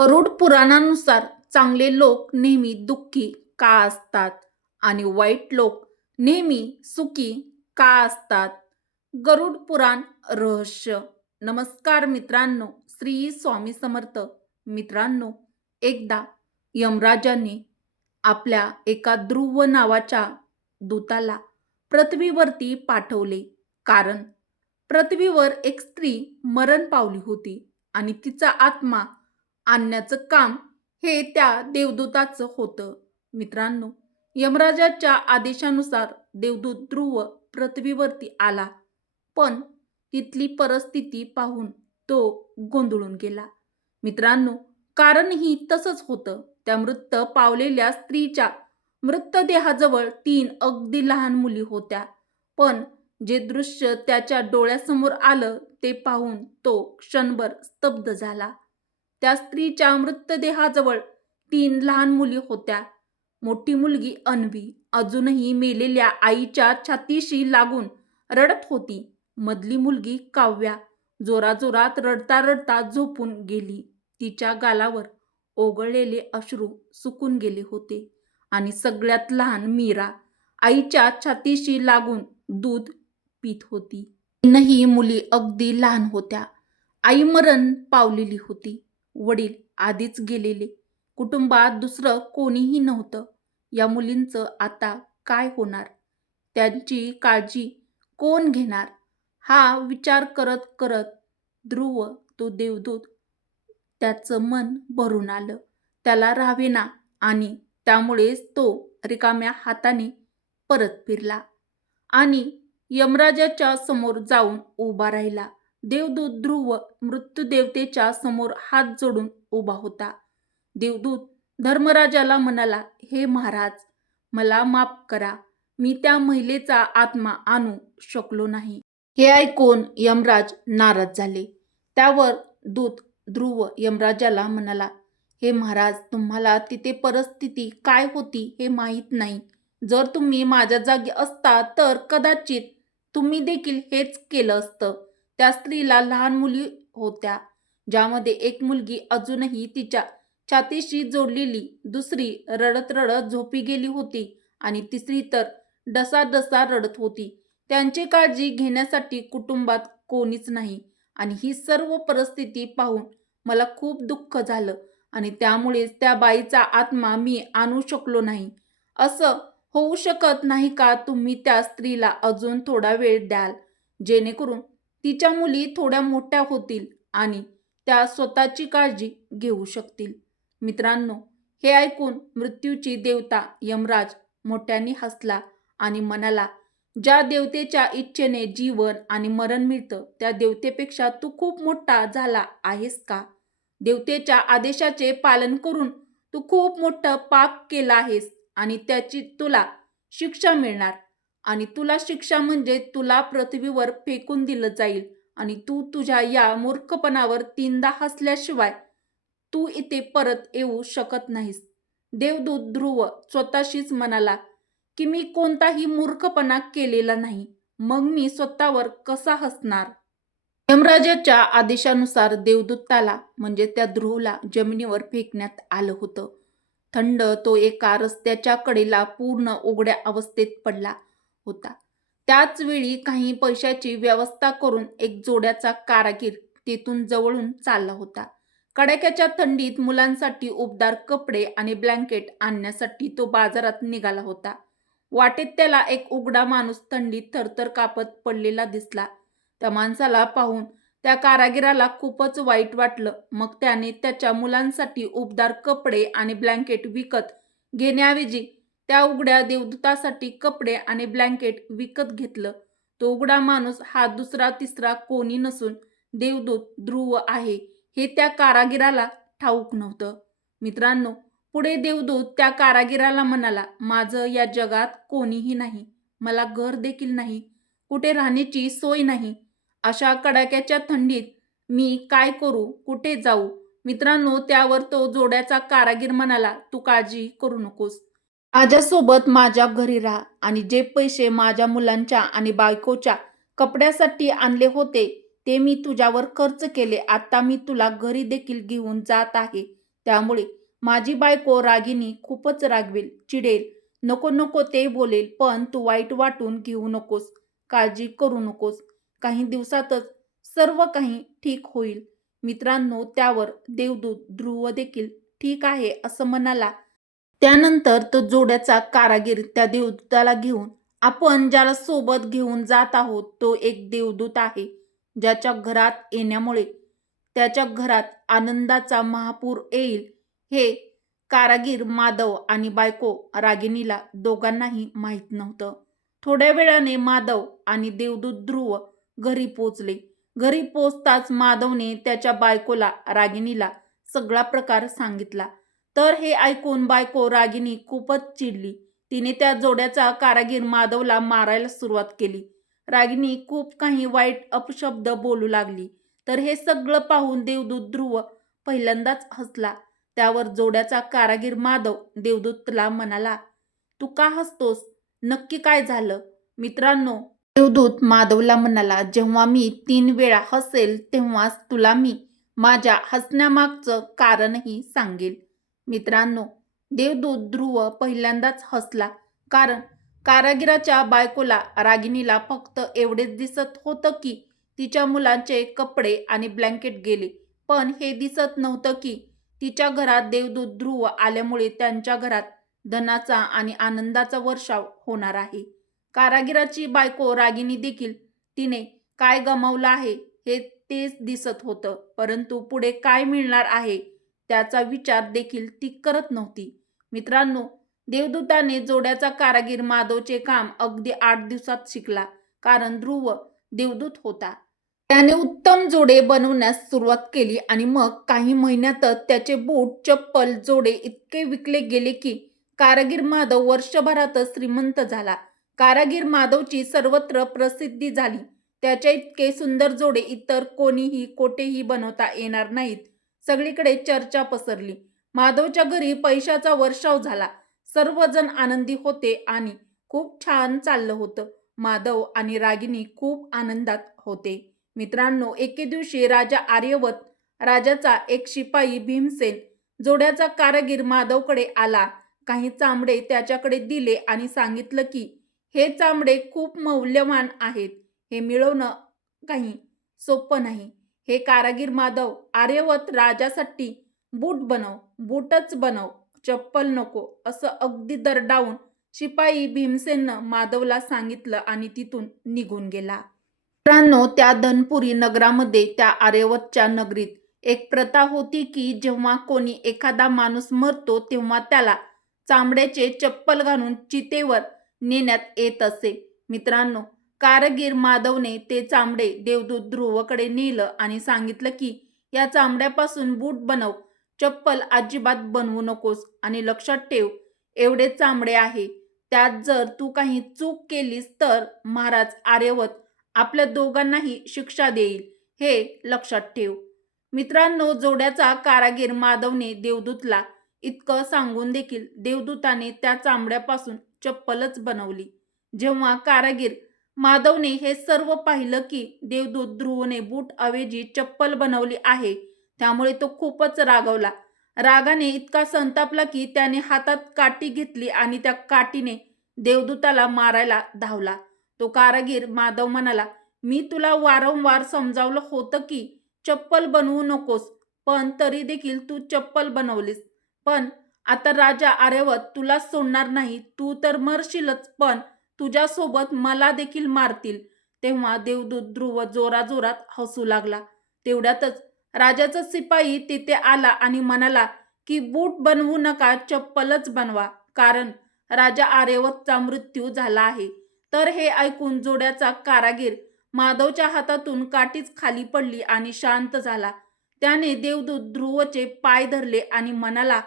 गरुड पुराणानुसार चांगले लोक नेहमी दुःखी का असतात? आणि वाईट लोक नेहमी सुखी का असतात? गरुड पुराण रहस्य. नमस्कार मित्रांनो श्री स्वामी समर्थ. मित्रांनो एकदा यमराजाने आपल्या एका ध्रुव नावाच्या दूताला पृथ्वीवरती पाठवले. कारण पृथ्वीवर एक स्त्री मरण पावली होती आणि तिचा आत्मा आणण्याचं काम हे त्या देवदूताचं होतं. मित्रांनो यमराजाच्या आदेशानुसार देवदूत ध्रुव पृथ्वीवरती आला पण तिथली परिस्थिती पाहून तो गोंधळून गेला. मित्रांनो कारणही तसंच होतं. त्या मृत पावलेल्या स्त्रीच्या मृतदेहाजवळ तीन अगदी लहान मुली होत्या पण जे दृश्य त्याच्या डोळ्यासमोर आलं ते पाहून तो क्षणभर स्तब्ध झाला. त्या स्त्रीच्या मृतदेहाजवळ तीन लहान मुली होत्या. मोठी मुलगी अन्वी अजूनही मेलेल्या आईच्या छातीशी लागून रडत होती. मधली मुलगी काव्या जोराजोरात रडता रडता झोपून गेली. तिच्या गालावर ओघळलेले अश्रू सुकून गेले होते. आणि सगळ्यात लहान मीरा आईच्या छातीशी लागून दूध पित होती. तीनही मुली अगदी लहान होत्या. आई मरण पावलेली होती. वडील आधीच गेलेले. कुटुंबात दुसरं कोणीही नव्हतं. या मुलींचं आता काय होणार? त्यांची काळजी कोण घेणार? हा विचार करत करत ध्रुव तो देवदूत त्याचं मन भरून आलं. त्याला राहावेना आणि त्यामुळेच तो रिकाम्या हाताने परत फिरला आणि यमराजाच्या समोर जाऊन उभा राहिला. देवदूत ध्रुव मृत्यूदेवतेच्या समोर हात जोडून उभा होता. देवदूत धर्मराजाला म्हणाला हे महाराज मला माफ करा. मी त्या महिलेचा आत्मा आणू शकलो नाही. हे ऐकून यमराज नाराज झाले. त्यावर दूत ध्रुव यमराजाला म्हणाला हे महाराज तुम्हाला तिथे परिस्थिती काय होती हे माहीत नाही. जर तुम्ही माझ्या जागी असता तर कदाचित तुम्ही देखील हेच केलं असतं. त्या स्त्रीला लहान मुली होत्या ज्यामध्ये एक मुलगी अजूनही तिच्या छातीशी जोडलेली दुसरी रडत रडत झोपी गेली होती आणि तिसरी तर डसा डसा रडत होती. त्यांची काळजी घेण्यासाठी कुटुंबात कोणीच नाही आणि ही सर्व परिस्थिती पाहून मला खूप दुःख झालं आणि त्यामुळेच त्या बाईचा आत्मा मी आणू शकलो नाही. असं होऊ शकत नाही का तुम्ही त्या स्त्रीला अजून थोडा वेळ द्याल? जेणेकरून तिच्या मुली थोड्या मोठ्या होतील आणि त्या स्वतःची काळजी घेऊ शकतील. मित्रांनो हे ऐकून मृत्यूची देवता यमराज मोठ्याने हसला आणि म्हणाला ज्या देवतेच्या इच्छेने जीवन आणि मरण मिळतं त्या देवतेपेक्षा तू खूप मोठा झाला आहेस का? देवतेच्या आदेशाचे पालन करून तू खूप मोठं पाप केलं आहेस आणि त्याची तुला शिक्षा मिळणार. आणि तुला शिक्षा म्हणजे तुला पृथ्वीवर फेकून दिलं जाईल. आणि तू तुझ्या या मूर्खपणावर तीनदा हसल्याशिवाय तू इथे परत येऊ शकत नाहीस. देवदूत ध्रुव स्वतःशीच म्हणाला की मी कोणताही मूर्खपणा केलेला नाही. मग मी स्वतःवर कसा हसणार? यमराजाच्या आदेशानुसार देवदूताला म्हणजे त्या ध्रुवला जमिनीवर फेकण्यात आलं होतं. थंड तो एका रस्त्याच्या कडेला पूर्ण उघड्या अवस्थेत पडला. होता. त्याच वेळी काही पैशाची व्यवस्था करून एक जोड्याचा कारागीर तेथून जवळून चालला होता. कडाक्याच्या थंडीत मुलांसाठी उबदार कपडे आणि ब्लँकेट आणण्यासाठी तो बाजारात निघाला होता. वाटेत त्याला एक उघडा माणूस थंडीत थरथर कापत पडलेला दिसला. त्या माणसाला पाहून त्या कारागिराला खूपच वाईट वाटलं. मग त्याने त्याच्या मुलांसाठी उबदार कपडे आणि ब्लँकेट विकत घेण्याऐवजी त्या उघड्या देवदूतासाठी कपडे आणि ब्लँकेट विकत घेतलं. तो उघडा माणूस हा दुसरा तिसरा कोणी नसून देवदूत ध्रुव आहे हे त्या कारागिराला ठाऊक नव्हतं. मित्रांनो पुढे देवदूत त्या कारागिराला म्हणाला माझं या जगात कोणीही नाही मला घर देखील नाही कुठे राहण्याची सोय नाही. अशा कडाक्याच्या थंडीत मी काय करू कुठे जाऊ? मित्रांनो त्यावर तो जोड्याचा कारागीर म्हणाला तू काळजी करू नकोस. माझ्यासोबत माझ्या घरी राहा आणि जे पैसे माझ्या मुलांच्या आणि बायकोच्या कपड्यासाठी आणले होते ते मी तुझ्यावर खर्च केले. आता मी तुला घरी देखील घेऊन जात आहे. त्यामुळे माझी बायको रागिनी खूपच रागवेल चिडेल. नको नको ते बोलेल पण तू वाईट वाटून घेऊ नकोस काळजी करू नकोस. काही दिवसातच सर्व काही ठीक होईल. मित्रांनो त्यावर देवदूत ध्रुव देखील ठीक आहे असं म्हणाला. त्यानंतर तो जोड्याचा कारागीर त्या देवदूताला घेऊन आपण ज्याला सोबत घेऊन जात आहोत तो एक देवदूत आहे ज्याच्या घरात येण्यामुळे त्याच्या घरात आनंदाचा महापूर येईल हे कारागीर माधव आणि बायको रागिनीला दोघांनाही माहीत नव्हतं. थोड्या वेळाने माधव आणि देवदूत ध्रुव घरी पोचले घरी पोचताच माधवने त्याच्या बायकोला रागिनीला सगळा प्रकार सांगितला. तर हे ऐकून बायको रागिनी खूपच चिडली. तिने त्या जोड्याचा कारागीर माधवला मारायला सुरुवात केली. रागिनी खूप काही वाईट अपशब्द बोलू लागली. तर हे सगळं पाहून देवदूत ध्रुव पहिल्यांदाच हसला. त्यावर जोड्याचा कारागीर माधव देवदूतला म्हणाला तू का हसतोस? नक्की काय झालं? मित्रांनो. देवदूत माधवला म्हणाला जेव्हा मी तीन वेळा हसेल तेव्हाच तुला मी माझ्या हसण्यामागचं कारणही सांगेल. मित्रांनो देवदूत ध्रुव पहिल्यांदाच हसला. कारण कारागिराच्या बायकोला रागिनीला फक्त एवढेच दिसत होतं की तिच्या मुलांचे कपडे आणि ब्लँकेट गेले. पण हे दिसत नव्हतं की तिच्या घरात देवदूत ध्रुव आल्यामुळे त्यांच्या घरात धनाचा आणि आनंदाचा वर्षाव होणार आहे. कारागिराची बायको रागिनी देखील तिने काय गमावलं आहे हे तेच दिसत होतं. परंतु पुढे काय मिळणार आहे त्याचा विचार देखील ती करत नव्हती. मित्रांनो देवदूताने जोड्याचा कारागीर माधवचे काम अगदी आठ दिवसात शिकला कारण ध्रुव देवदूत होता. त्याने उत्तम जोडे बनवण्यास सुरुवात केली आणि मग काही महिन्यातच त्याचे बूट चप्पल जोडे इतके विकले गेले की कारागीर माधव वर्षभरातच श्रीमंत झाला. कारागीर माधवची सर्वत्र प्रसिद्धी झाली. त्याच्या इतके सुंदर जोडे इतर कोणीही कोठेही बनवता येणार नाहीत. सगळीकडे चर्चा पसरली. माधवच्या घरी पैशाचा वर्षाव झाला. सर्वजण आनंदी होते आणि खूप छान चाललं होतं. माधव आणि रागिनी खूप आनंदात होते. मित्रांनो एके दिवशी राजा आर्यवत राजाचा एक शिपाई भीमसेन जोड्याचा कारागीर माधवकडे आला. काही चांबडे त्याच्याकडे दिले आणि सांगितलं की हे चांबडे खूप मौल्यवान आहेत. हे मिळवणं काही सोपं नाही. हे कारागीर माधव आर्यवत राजासाठी बूट बनव बूटच बनव चप्पल नको असं अगदी दरडावून शिपाई भीमसेननं माधवला सांगितलं आणि तिथून निघून गेला. मित्रांनो त्या धनपुरी नगरामध्ये त्या आर्यवतच्या नगरीत एक प्रथा होती की जेव्हा कोणी एखादा माणूस मरतो तेव्हा त्याला चामड्याचे चप्पल घालून चितेवर नेण्यात येत असे. मित्रांनो कारगीर माधवने ते चामडे देवदूत ध्रुवकडे नेलं आणि सांगितलं की या चामड्यापासून बूट बनव चप्पल अजिबात बनवू नकोस आणि लक्षात ठेव एवढे चामडे आहे. त्यात जर तू काही चूक केलीस तर महाराज आर्यवत आपल्या दोघांनाही शिक्षा देईल हे लक्षात ठेव. मित्रांनो जोड्याचा कारागीर माधवने देवदूतला इतकं सांगून देखील देवदूताने त्या चामड्यापासून चप्पलच बनवली. जेव्हा कारागीर माधवने हे सर्व पाहिलं की देवदूत ध्रुवने बूट ऐवजी चप्पल बनवली आहे. त्यामुळे तो खूपच रागवला. रागाने इतका संतापला की त्याने हातात काठी घेतली आणि त्या काठीने देवदूताला मारायला धावला. तो कारागीर माधव म्हणाला मी तुला वारंवार समजावलं होतं की चप्पल बनवू नकोस पण तरी देखील तू चप्पल बनवलीस. पण आता राजा आर्यवत तुला सोडणार नाही तू तर मरशीलच पण तुझ्यासोबत मला देखील मारतील. तेव्हा देवदूत ध्रुव जोराजोरात हसू लागला. तेवढ्यातच राजाचा शिपाई तिथे आला आणि म्हणाला की बूट बनवू नका चप्पलच बनवा. कारण राजा आर्यवतचा मृत्यू झाला आहे. तर हे ऐकून जोड्याचा कारागीर माधवच्या हातातून काठीच खाली पडली आणि शांत झाला. त्याने देवदूत ध्रुवचे पाय धरले आणि म्हणाला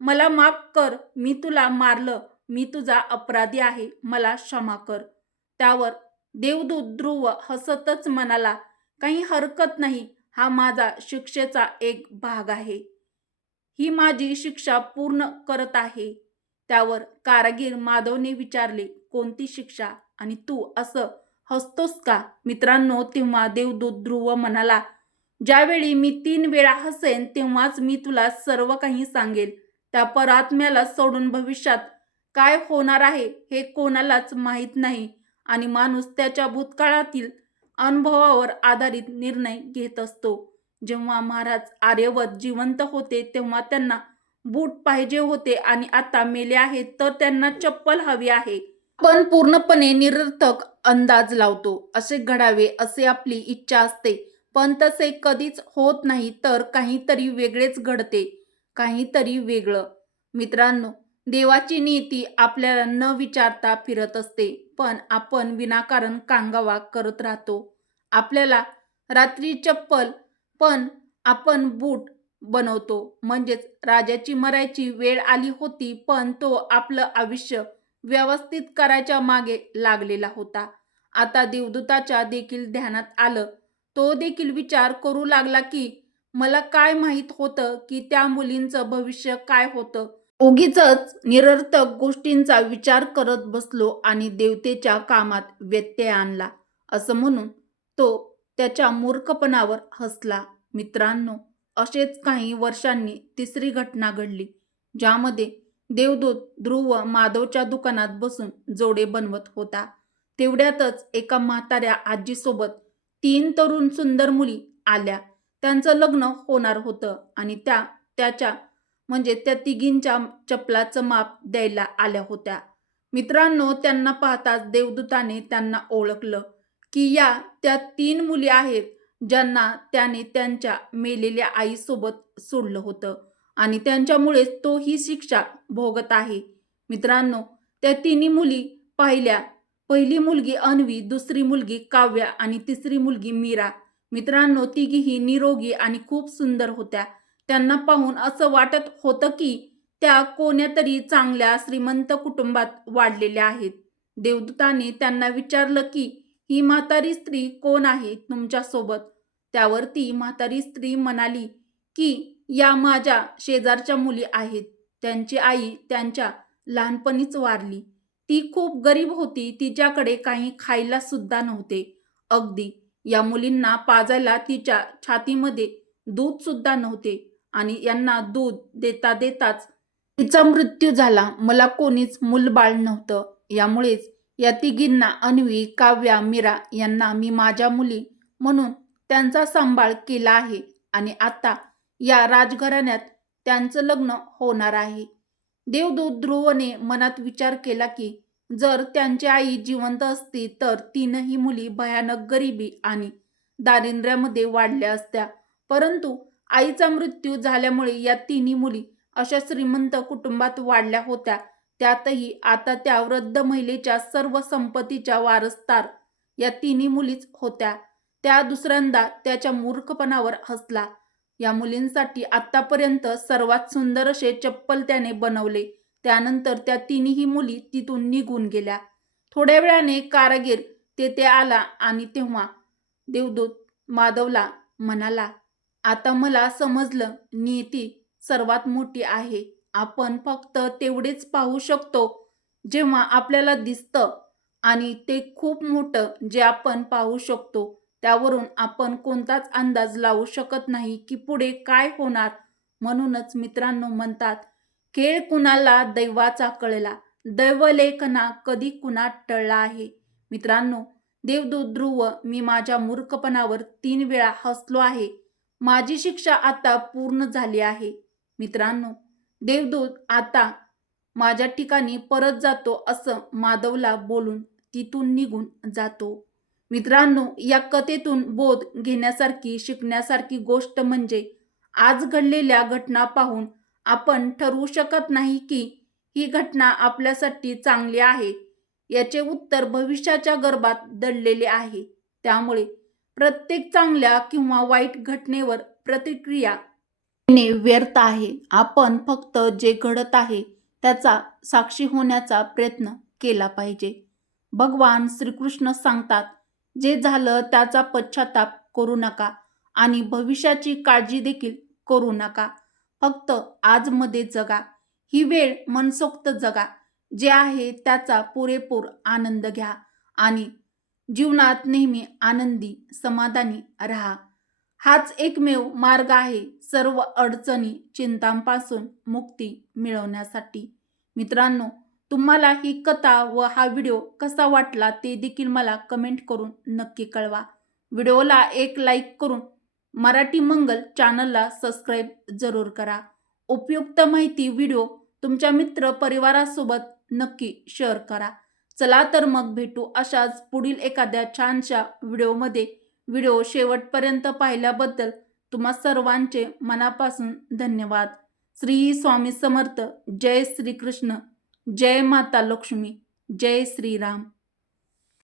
मला माफ कर मी तुला मारलं. मी तुझा अपराधी आहे मला क्षमा कर. त्यावर देवदूत ध्रुव हसतच म्हणाला काही हरकत नाही हा माझा शिक्षेचा एक भाग आहे. ही माझी शिक्षा पूर्ण करत आहे. त्यावर कारागीर माधवने विचारले कोणती शिक्षा? आणि तू असं हसतोस का? मित्रांनो तेव्हा देवदूत ध्रुव म्हणाला ज्यावेळी मी तीन वेळा हसेन तेव्हाच मी तुला सर्व काही सांगेल. त्या परात्म्याला सोडून भविष्यात काय होणार आहे हे कोणालाच माहीत नाही. आणि माणूस त्याच्या भूतकाळातील अनुभवावर आधारित निर्णय घेत असतो. जेव्हा महाराज आर्यवत जिवंत होते तेव्हा त्यांना बूट पाहिजे होते आणि आता मेले आहेत तर त्यांना चप्पल हवी आहे. पण पूर्णपणे निरर्थक अंदाज लावतो. असे घडावे असे आपली इच्छा असते. पण तसे कधीच होत नाही तर काहीतरी वेगळेच घडते. काहीतरी वेगळं. मित्रांनो देवाची नीती आपल्याला न विचारता फिरत असते पण आपण विनाकारण कांगावा करत राहतो. आपल्याला रात्री चप्पल पण आपण बूट बनवतो. म्हणजेच राजाची मरायची वेळ आली होती पण तो आपलं आयुष्य व्यवस्थित करायच्या मागे लागलेला होता. आता देवदूताच्या देखील ध्यानात आलं. तो देखील विचार करू लागला की मला काय माहीत होतं की त्या मुलींचं भविष्य काय होतं? उगीच निरर्थक गोष्टींचा विचार करत बसलो आणि देवतेच्या कामात व्यत्यय आणला. असं म्हणून तो त्याच्या मूर्खपणावर हसला. मित्रांनो असेच काही वर्षांनी तिसरी घटना घडली ज्यामध्ये देवदूत ध्रुव माधवच्या दुकानात बसून जोडे बनवत होता. तेवढ्यातच एका म्हाताऱ्या आजीसोबत तीन तरुण सुंदर मुली आल्या. त्यांचं लग्न होणार होतं आणि त्या त्याच्या म्हणजे त्या तिघींच्या चपलाचं माप द्यायला आल्या होत्या. मित्रांनो त्यांना पाहताच देवदूताने त्यांना ओळखलं की या त्या तीन मुली आहेत ज्यांना त्याने त्यांच्या मेलेल्या आईसोबत सोडलं होतं आणि त्यांच्यामुळेच तो ही शिक्षा भोगत आहे. मित्रांनो त्या तिन्ही मुली पाहिल्या. पहिली मुलगी अन्वी दुसरी मुलगी काव्या आणि तिसरी मुलगी मीरा. मित्रांनो तिघीही निरोगी आणि खूप सुंदर होत्या. त्यांना पाहून असं वाटत होतं की त्या कोण्यातरी चांगल्या श्रीमंत कुटुंबात वाढलेल्या आहेत. देवदूताने त्यांना विचारलं की ही म्हातारी स्त्री कोण आहे तुमच्यासोबत? त्यावर ती म्हातारी स्त्री म्हणाली की या माझ्या शेजारच्या मुली आहेत. त्यांची आई त्यांच्या लहानपणीच वारली. ती खूप गरीब होती. तिच्याकडे काही खायला सुद्धा नव्हते. अगदी या मुलींना पाजायला तिच्या छातीमध्ये दूध सुद्धा नव्हते. आणि यांना दूध देता देताच तिचा मृत्यू झाला. मला कोणीच मूलबाळ नव्हतं. यामुळेच या तिघींना अन्वी काव्या मीरा यांना मी माझ्या मुली म्हणून त्यांचा सांभाळ केला आहे आणि आता या राजघराण्यात त्यांचं लग्न होणार आहे. देवदूत ध्रुवने मनात विचार केला की जर त्यांची आई जिवंत असती तर तीनही मुली भयानक गरिबी आणि दारिद्र्यामध्ये वाढल्या असत्या. परंतु आईचा मृत्यू झाल्यामुळे या तिन्ही मुली अशा श्रीमंत कुटुंबात वाढल्या होत्या. त्यातही आता त्या वृद्ध महिलेच्या सर्व संपत्तीच्या वारसदार या तिन्ही मुलीच होत्या. त्या दुसऱ्यांदा त्याच्या मूर्खपणावर हसला. या मुलींसाठी आतापर्यंत सर्वात सुंदर असे चप्पल त्याने बनवले. त्यानंतर त्या तिन्ही मुली तिथून निघून गेल्या. थोड्या वेळाने कारागीर तेथे आला आणि तेव्हा देवदूत माधवला म्हणाला आता मला समजलं नियती सर्वात मोठी आहे. आपण फक्त तेवढेच पाहू शकतो जेव्हा आपल्याला दिसतं आणि ते खूप मोठं जे आपण पाहू शकतो त्यावरून आपण कोणताच अंदाज लावू शकत नाही की पुढे काय होणार. म्हणूनच मित्रांनो म्हणतात खेळ कुणाला दैवाचा कळला? दैवलेखना कधी कुणात टळला आहे? मित्रांनो देवदूत ध्रुव मी माझ्या मूर्खपणावर तीन वेळा हसलो आहे. माझी शिक्षा आता पूर्ण झाली आहे. मित्रांनो देवदूत आता माझ्या ठिकाणी परत जातो असं माधवला बोलून तिथून निघून जातो. मित्रांनो या कथेतून बोध घेण्यासारखी शिकण्यासारखी गोष्ट म्हणजे आज घडलेल्या घटना पाहून आपण ठरवू शकत नाही की ही घटना आपल्यासाठी चांगली आहे याचे उत्तर भविष्याच्या गर्भात दडलेले आहे. त्यामुळे प्रत्येक चांगल्या किंवा वाईट घटनेवर प्रतिक्रिया देणे व्यर्थ आहे. आपण फक्त जे घडत आहे त्याचा साक्षी होण्याचा प्रयत्न केला पाहिजे. भगवान श्रीकृष्ण सांगतात जे झालं त्याचा पश्चाताप करू नका आणि भविष्याची काळजी देखील करू नका. फक्त आजमध्ये जगा. ही वेळ मनसोक्त जगा. जे आहे त्याचा पुरेपूर आनंद घ्या आणि जीवनात नेहमी आनंदी समाधानी राहा. हाच एकमेव मार्ग आहे सर्व अडचणी चिंतांपासून मुक्ती मिळवण्यासाठी. मित्रांनो तुम्हाला ही कथा व हा व्हिडिओ कसा वाटला ते देखील मला कमेंट करून नक्की कळवा. व्हिडिओला एक लाईक करून मराठी मंगल चॅनलला सबस्क्राईब जरूर करा. उपयुक्त माहिती व्हिडिओ तुमच्या मित्र परिवारासोबत नक्की शेअर करा. चला तर मग भेटू अशाच पुढील एखाद्या छानशा व्हिडिओमध्ये. व्हिडिओ शेवटपर्यंत पाहिल्याबद्दल तुम्हा सर्वांचे मनापासून धन्यवाद. श्री स्वामी समर्थ. जय श्रीकृष्ण. जय माता लक्ष्मी. जय श्रीराम.